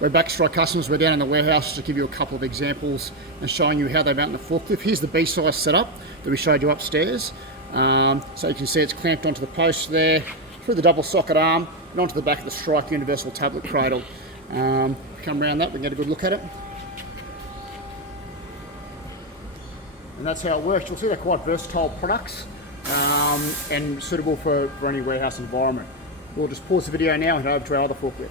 We're back Strike customers. We're down in the warehouse to give you a couple of examples and showing you how they mount the forklift. Here's the B-size setup that we showed you upstairs. So you can see it's clamped onto the post there, through the double socket arm, and onto the back of the Strike universal tablet cradle. Come around that, we can get a good look at it. And that's how it works. You'll see they're quite versatile products and suitable for any warehouse environment. We'll just pause the video now and head over to our other forklift.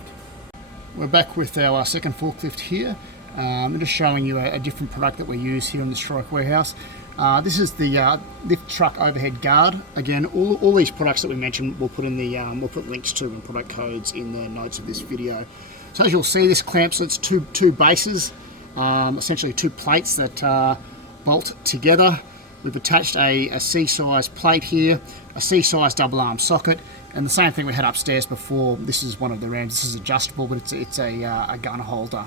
We're back with our second forklift here. I'm just showing you a different product that we use here in the Strike warehouse. This is the lift truck overhead guard. Again, all these products that we mentioned, we'll put in the we'll put links to and product codes in the notes of this video. So as you'll see, this clamps, it's two bases, essentially two plates that bolt together. We've attached a C-size plate here, a C-size double arm socket, and the same thing we had upstairs before. This is one of the rams. This is adjustable, but it's a gun holder.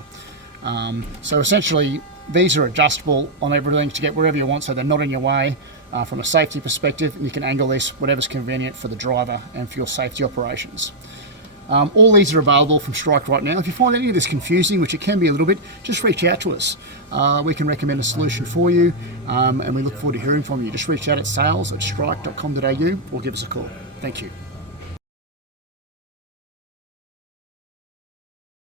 So essentially, these are adjustable on everything to get wherever you want, so they're not in your way from a safety perspective, and you can angle this whatever's convenient for the driver and for your safety operations. All these are available from Strike right now. If you find any of this confusing, which it can be a little bit, just reach out to us. We can recommend a solution for you, and we look forward to hearing from you. Just reach out at sales@strike.com.au or give us a call. Thank you.